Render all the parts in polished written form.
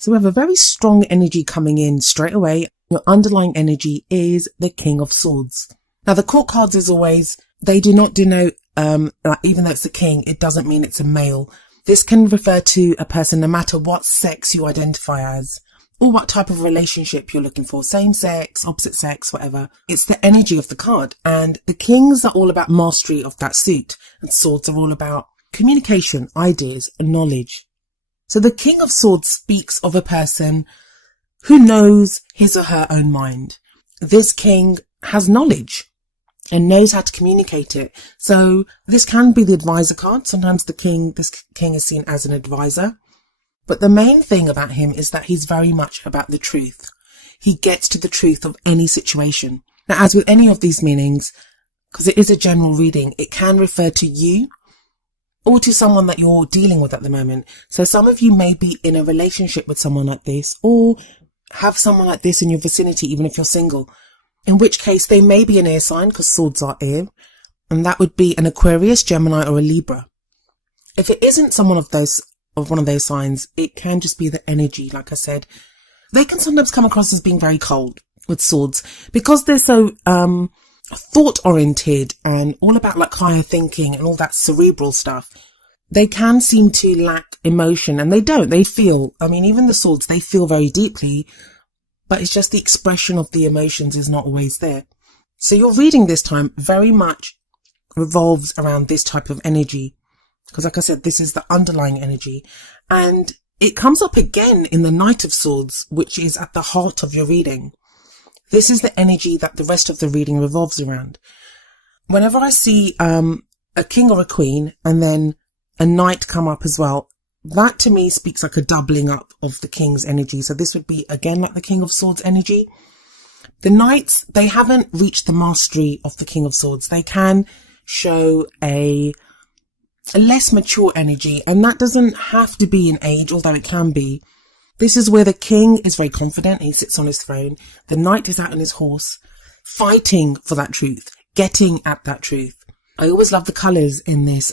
So we have a very strong energy coming in straight away. Your underlying energy is the King of Swords. Now the court cards, as always, they do not denote, even though it's the king, it doesn't mean it's a male. This can refer to a person no matter what sex you identify as, or what type of relationship you're looking for, same sex, opposite sex, whatever. It's the energy of the card. And the kings are all about mastery of that suit, and swords are all about communication, ideas, and knowledge. So the King of Swords speaks of a person who knows his or her own mind. This king has knowledge and knows how to communicate it. So this can be the advisor card. Sometimes this king is seen as an advisor. But the main thing about him is that he's very much about the truth. He gets to the truth of any situation. Now, as with any of these meanings, because it is a general reading, it can refer to you or to someone that you're dealing with at the moment. So some of you may be in a relationship with someone like this, or have someone like this in your vicinity, even if you're single. In which case they may be an air sign, because swords are air, and that would be an Aquarius, Gemini, or a Libra. If it isn't someone of one of those signs, it can just be the energy. Like I said, they can sometimes come across as being very cold with swords because they're so thought oriented and all about like higher thinking and all that cerebral stuff. They can seem to lack emotion, and they don't. They feel, even the swords, they feel very deeply, but it's just the expression of the emotions is not always there. So your reading this time very much revolves around this type of energy. Because like I said, this is the underlying energy. And it comes up again in the Knight of Swords, which is at the heart of your reading. This is the energy that the rest of the reading revolves around. Whenever I see a king or a queen and then a knight come up as well, that to me speaks like a doubling up of the king's energy. So this would be again like the King of Swords energy. The knights, they haven't reached the mastery of the King of Swords. They can show a less mature energy, and that doesn't have to be in age, although it can be. This is where the king is very confident. He sits on his throne. The knight is out on his horse, fighting for that truth, getting at that truth. I always love the colours in this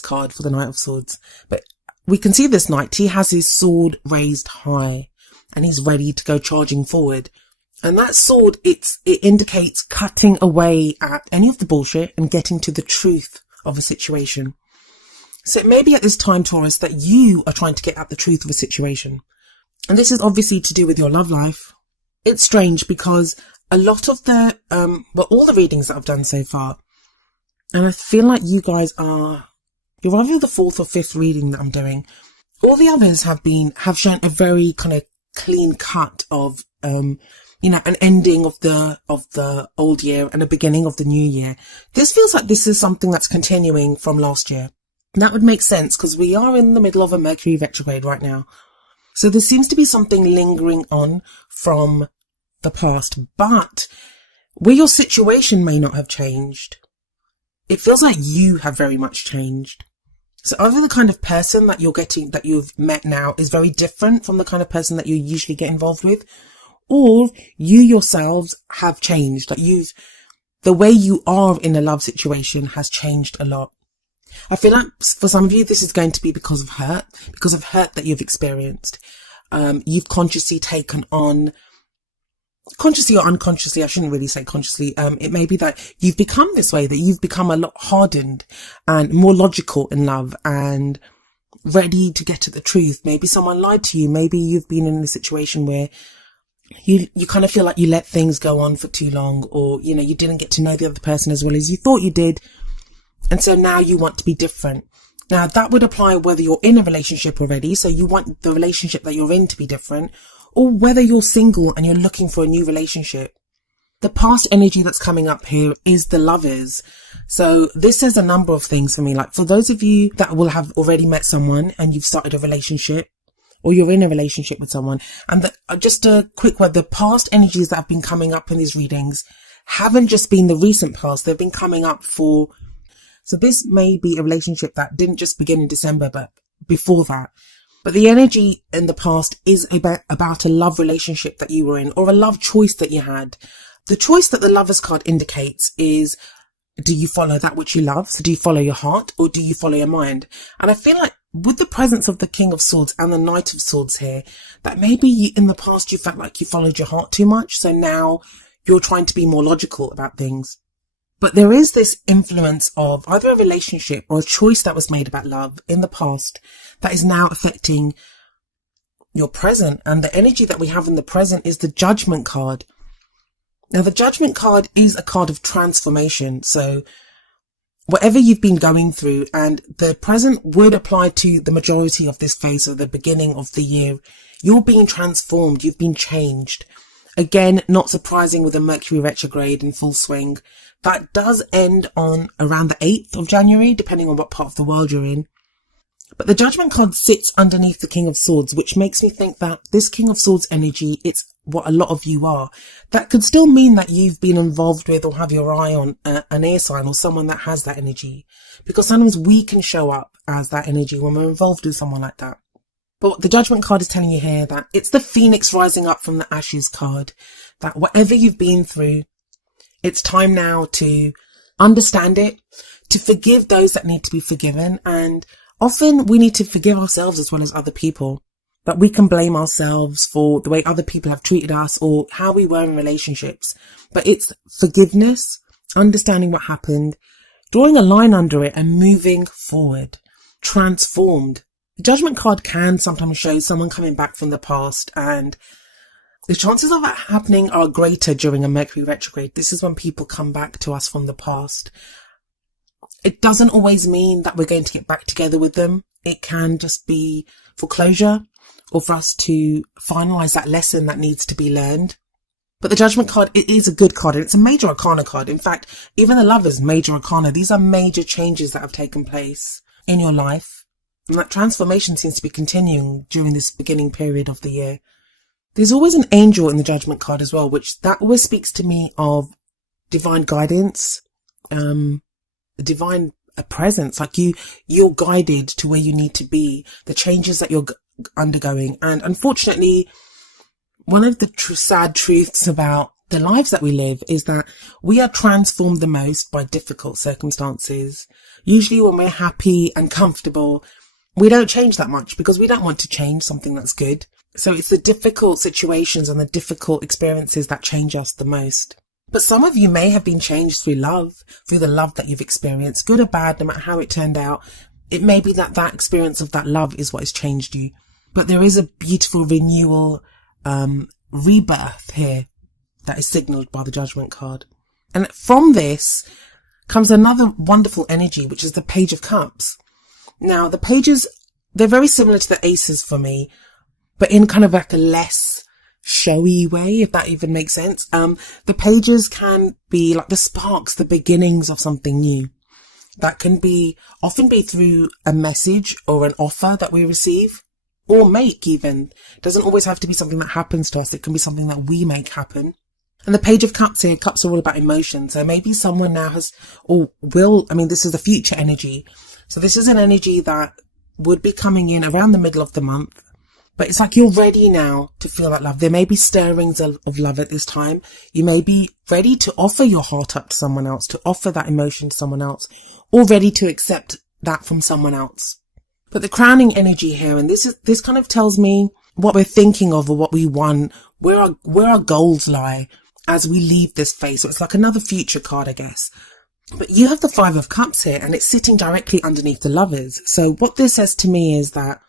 card for the Knight of Swords. But we can see this knight, he has his sword raised high and he's ready to go charging forward. And that sword, it indicates cutting away at any of the bullshit and getting to the truth of a situation. So it may be at this time, Taurus, that you are trying to get at the truth of a situation. And this is obviously to do with your love life. It's strange because a lot of all the readings that I've done so far, and I feel like you guys you're either the fourth or fifth reading that I'm doing. All the others have shown a very kind of clean cut of, an ending of the old year and a beginning of the new year. This feels like this is something that's continuing from last year. That would make sense because we are in the middle of a Mercury retrograde right now. So there seems to be something lingering on from the past, but where your situation may not have changed, it feels like you have very much changed. So either the kind of person that you've met now is very different from the kind of person that you usually get involved with, or you yourselves have changed. Like the way you are in a love situation has changed a lot. I feel like for some of you, this is going to be because of hurt that you've experienced. You've consciously taken on, consciously or unconsciously, I shouldn't really say consciously, it may be that you've become this way, that you've become a lot hardened and more logical in love and ready to get to the truth. Maybe someone lied to you. Maybe you've been in a situation where you kind of feel like you let things go on for too long, or, you didn't get to know the other person as well as you thought you did. And so now you want to be different. Now that would apply whether you're in a relationship already, so you want the relationship that you're in to be different, or whether you're single and you're looking for a new relationship. The past energy that's coming up here is the Lovers. So this says a number of things for me. Like for those of you that will have already met someone and you've started a relationship, or you're in a relationship with someone, and just a quick word, the past energies that have been coming up in these readings haven't just been the recent past, they've been coming up so this may be a relationship that didn't just begin in December, but before that. But the energy in the past is about a love relationship that you were in, or a love choice that you had. The choice that the Lovers card indicates is, do you follow that which you love? So do you follow your heart, or do you follow your mind? And I feel like with the presence of the King of Swords and the Knight of Swords here, that maybe in the past you felt like you followed your heart too much. So now you're trying to be more logical about things. But there is this influence of either a relationship or a choice that was made about love in the past that is now affecting your present. And the energy that we have in the present is the Judgment card. Now, the Judgment card is a card of transformation. So whatever you've been going through, and the present would apply to the majority of this phase of the beginning of the year, you're being transformed. You've been changed. Again, not surprising with a Mercury retrograde in full swing. That does end on around the 8th of January, depending on what part of the world you're in. But the Judgment card sits underneath the King of Swords, which makes me think that this King of Swords energy, it's what a lot of you are. That could still mean that you've been involved with or have your eye on an air sign or someone that has that energy. Because sometimes we can show up as that energy when we're involved with someone like that. But the Judgment card is telling you here that it's the Phoenix rising up from the ashes card. That whatever you've been through, it's time now to understand it, to forgive those that need to be forgiven. And often we need to forgive ourselves as well as other people. That we can blame ourselves for the way other people have treated us or how we were in relationships. But it's forgiveness, understanding what happened, drawing a line under it and moving forward, transformed. The Judgment card can sometimes show someone coming back from the past, and the chances of that happening are greater during a Mercury retrograde. This is when people come back to us from the past. It doesn't always mean that we're going to get back together with them. It can just be for closure or for us to finalize that lesson that needs to be learned. But the Judgment card, it is a good card, and it's a major arcana card. In fact, even the Lovers, major arcana. These are major changes that have taken place in your life. And that transformation seems to be continuing during this beginning period of the year. There's always an angel in the Judgment card as well, which that always speaks to me of divine guidance, divine presence. Like you're guided to where you need to be, the changes that you're undergoing. And unfortunately, one of the sad truths about the lives that we live is that we are transformed the most by difficult circumstances. Usually when we're happy and comfortable, we don't change that much because we don't want to change something that's good. So it's the difficult situations and the difficult experiences that change us the most. But some of you may have been changed through love, through the love that you've experienced, good or bad, no matter how it turned out. It may be that that experience of that love is what has changed you. But there is a beautiful renewal, rebirth here that is signaled by the Judgment card. And from this comes another wonderful energy, which is the Page of Cups. Now, the pages, they're very similar to the aces for me, but in kind of like a less showy way, if that even makes sense. The pages can be like the sparks, the beginnings of something new. That can often be through a message or an offer that we receive or make even. It doesn't always have to be something that happens to us. It can be something that we make happen. And the Page of Cups here, cups are all about emotion. So maybe someone now has or will, this is the future energy. So this is an energy that would be coming in around the middle of the month. But it's like you're ready now to feel that love. There may be stirrings of love at this time. You may be ready to offer your heart up to someone else, to offer that emotion to someone else, or ready to accept that from someone else. But the crowning energy here, and this kind of tells me what we're thinking of or what we want, where our goals lie as we leave this phase. So it's like another future card, I guess. But you have the Five of Cups here, and it's sitting directly underneath the Lovers. So what this says to me is that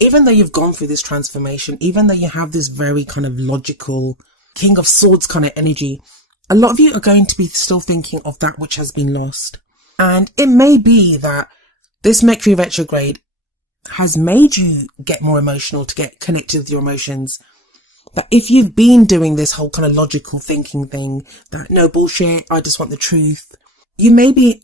even though you've gone through this transformation, even though you have this very kind of logical King of Swords kind of energy, a lot of you are going to be still thinking of that which has been lost. And it may be that this Mercury retrograde has made you get more emotional, to get connected with your emotions. But if you've been doing this whole kind of logical thinking thing, that no bullshit, I just want the truth, you maybe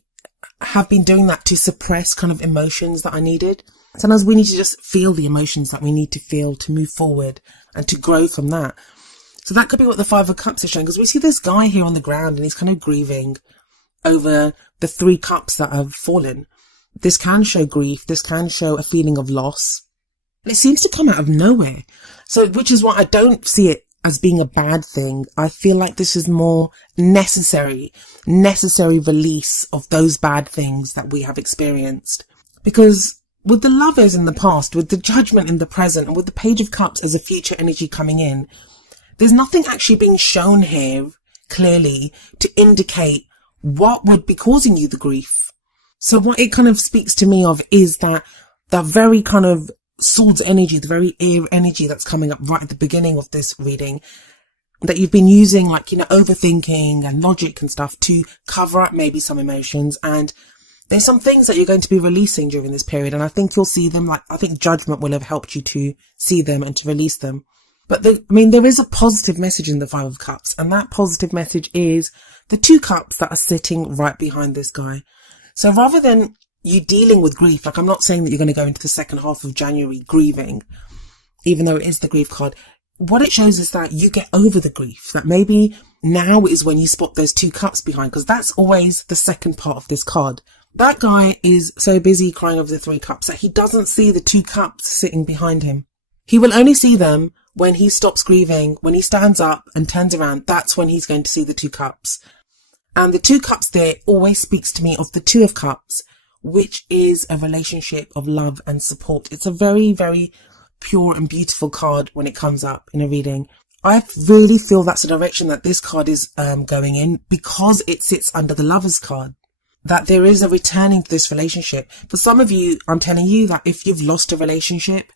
have been doing that to suppress kind of emotions that are needed. Sometimes we need to just feel the emotions that we need to feel to move forward and to grow from that. So that could be what the Five of Cups is showing, because we see this guy here on the ground and he's kind of grieving over the 3 cups that have fallen. This can show grief. This can show a feeling of loss. And it seems to come out of nowhere. So, which is why I don't see it as being a bad thing. I feel like this is more necessary release of those bad things that we have experienced. Because with the lovers in the past, with the judgment in the present, and with the Page of Cups as a future energy coming in, there's nothing actually being shown here clearly to indicate what would be causing you the grief. So what it kind of speaks to me of is that the very kind of swords energy, the very air energy that's coming up right at the beginning of this reading, that you've been using, like, you know, overthinking and logic and stuff to cover up maybe some emotions. And there's some things that you're going to be releasing during this period. And I think you'll see them, like, I think judgment will have helped you to see them and to release them. But there is a positive message in the Five of Cups. And that positive message is the two cups that are sitting right behind this guy. So rather than you dealing with grief, like, I'm not saying that you're going to go into the second half of January grieving, even though it is the grief card. What it shows is that you get over the grief, that maybe now is when you spot those two cups behind, because that's always the second part of this card. That guy is so busy crying over the three cups that he doesn't see the two cups sitting behind him. He will only see them when he stops grieving, when he stands up and turns around. That's when he's going to see the two cups. And the two cups there always speaks to me of the Two of Cups, which is a relationship of love and support. It's a very, very pure and beautiful card when it comes up in a reading. I really feel that's the direction that this card is going in, because it sits under the Lovers card, that there is a returning to this relationship. For some of you, I'm telling you that if you've lost a relationship,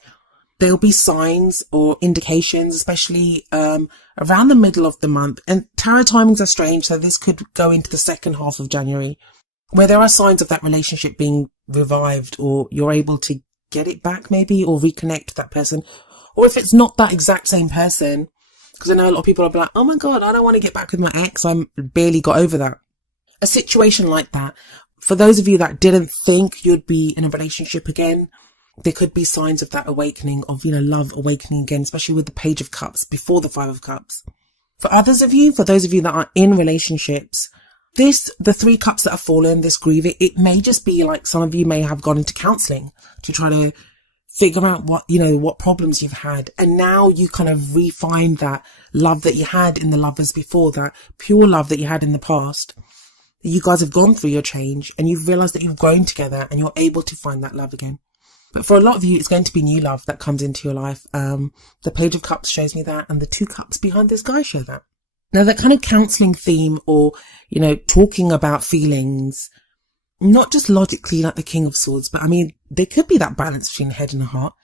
there'll be signs or indications, especially around the middle of the month. And tarot timings are strange, so this could go into the second half of January, where there are signs of that relationship being revived, or you're able to get it back maybe, or reconnect with that person. Or if it's not that exact same person, because I know a lot of people are like, oh my God, I don't want to get back with my ex, I barely got over that. A situation like that, for those of you that didn't think you'd be in a relationship again, there could be signs of that awakening, of, you know, love awakening again, especially with the Page of Cups before the Five of Cups. For others of you, for those of you that are in relationships, the three cups that have fallen, this grieving, it may just be like some of you may have gone into counselling to try to figure out what problems you've had. And now you kind of refine that love that you had in the lovers before, that pure love that you had in the past. You guys have gone through your change and you've realised that you've grown together and you're able to find that love again. But for a lot of you, it's going to be new love that comes into your life. The Page of Cups shows me that, and the two cups behind this guy show that. Now, that kind of counselling theme, or, you know, talking about feelings, not just logically like the King of Swords, but I mean, there could be that balance between the head and the heart.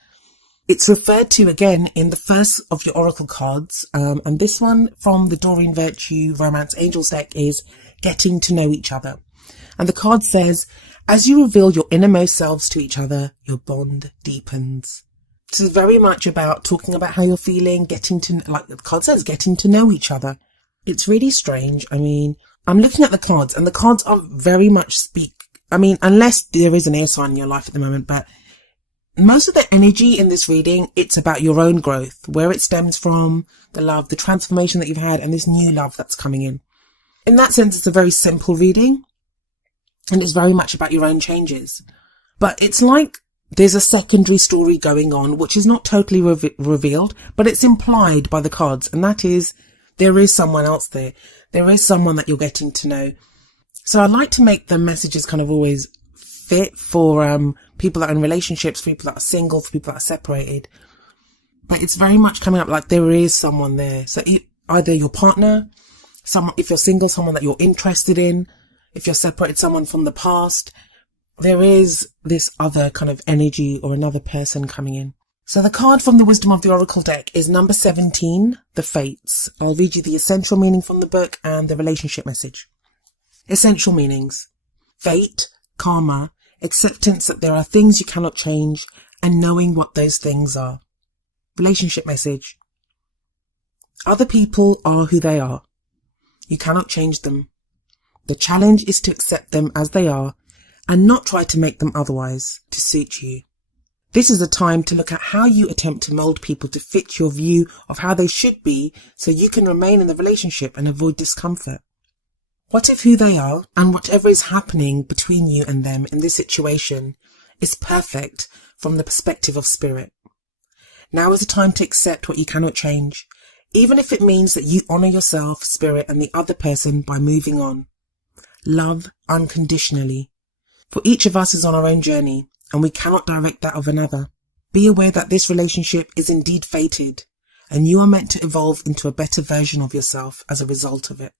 It's referred to again in the first of your oracle cards. And this one from the Doreen Virtue Romance Angels deck is Getting to Know Each Other. And the card says, as you reveal your innermost selves to each other, your bond deepens. So it's very much about talking about how you're feeling, getting to, like the card says, getting to know each other. It's really strange. I mean, I'm looking at the cards, and the cards are very much unless there is an air sign in your life at the moment, but most of the energy in this reading, it's about your own growth, where it stems from, the love, the transformation that you've had, and this new love that's coming in. In that sense, it's a very simple reading, and it's very much about your own changes. But it's like there's a secondary story going on, which is not totally revealed, but it's implied by the cards, and that is, there is someone else there. There is someone that you're getting to know. So I like to make the messages kind of always fit for people that are in relationships, for people that are single, for people that are separated. But it's very much coming up like there is someone there. So either your partner, someone, if you're single, someone that you're interested in. If you're separated, someone from the past. There is this other kind of energy or another person coming in. So the card from the Wisdom of the Oracle deck is number 17, the Fates. I'll read you the essential meaning from the book and the relationship message. Essential meanings. Fate, karma, acceptance that there are things you cannot change, and knowing what those things are. Relationship message. Other people are who they are. You cannot change them. The challenge is to accept them as they are and not try to make them otherwise to suit you. This is a time to look at how you attempt to mold people to fit your view of how they should be, so you can remain in the relationship and avoid discomfort. What if who they are and whatever is happening between you and them in this situation is perfect from the perspective of spirit? Now is the time to accept what you cannot change, even if it means that you honour yourself, spirit, and the other person by moving on. Love unconditionally. For each of us is on our own journey, and we cannot direct that of another. Be aware that this relationship is indeed fated, and you are meant to evolve into a better version of yourself as a result of it.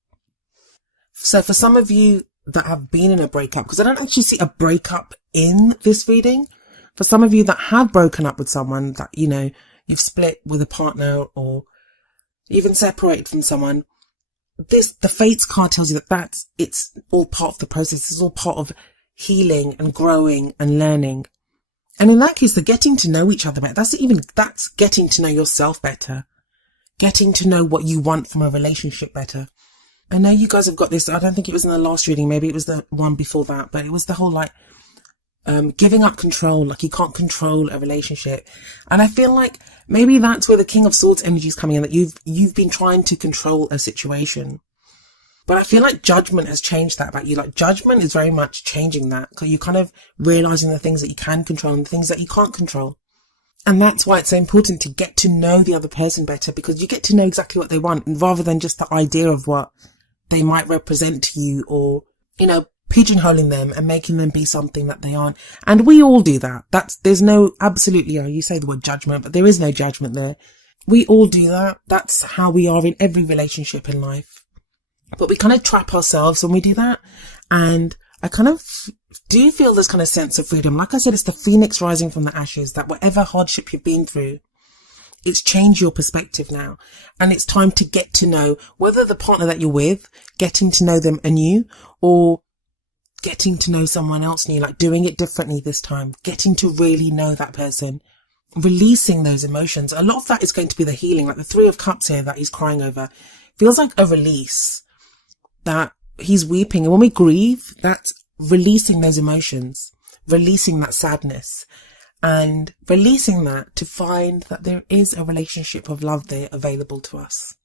So for some of you that have been in a breakup, because I don't actually see a breakup in this reading, for some of you that have broken up with someone, that, you know, you've split with a partner or even separated from someone, the Fates card tells you that it's all part of the process. It's all part of healing and growing and learning. And in that case, the getting to know each other better, that's getting to know yourself better, getting to know what you want from a relationship better. I know you guys have got this. I don't think it was in the last reading. Maybe it was the one before that, but it was the whole giving up control. Like, you can't control a relationship. And I feel like maybe that's where the King of Swords energy is coming in, that you've been trying to control a situation. But I feel like judgment has changed that about you. Like, judgment is very much changing that. So you're kind of realizing the things that you can control and the things that you can't control. And that's why it's so important to get to know the other person better, because you get to know exactly what they want, and rather than just the idea of what they might represent to you, or, you know, pigeonholing them and making them be something that they aren't. And we all do that. There's no, absolutely, you say the word judgment, but there is no judgment there. We all do that. That's how we are in every relationship in life. But we kind of trap ourselves when we do that. And I kind of do feel this kind of sense of freedom. Like I said, it's the phoenix rising from the ashes, that whatever hardship you've been through, it's changed your perspective now. And it's time to get to know whether the partner that you're with, getting to know them anew, or getting to know someone else new, like doing it differently this time, getting to really know that person, releasing those emotions. A lot of that is going to be the healing, like the Three of Cups here that he's crying over. Feels like a release, that he's weeping. And when we grieve, that's releasing those emotions, releasing that sadness, and releasing that to find that there is a relationship of love there available to us.